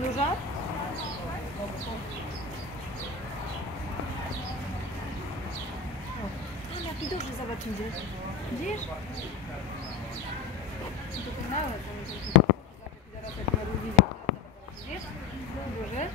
Dużo? O, jaki duży, zobacz, idzie. Widzisz? To te małe, to mi to zaraz jak na ludzi widzisz? Duży?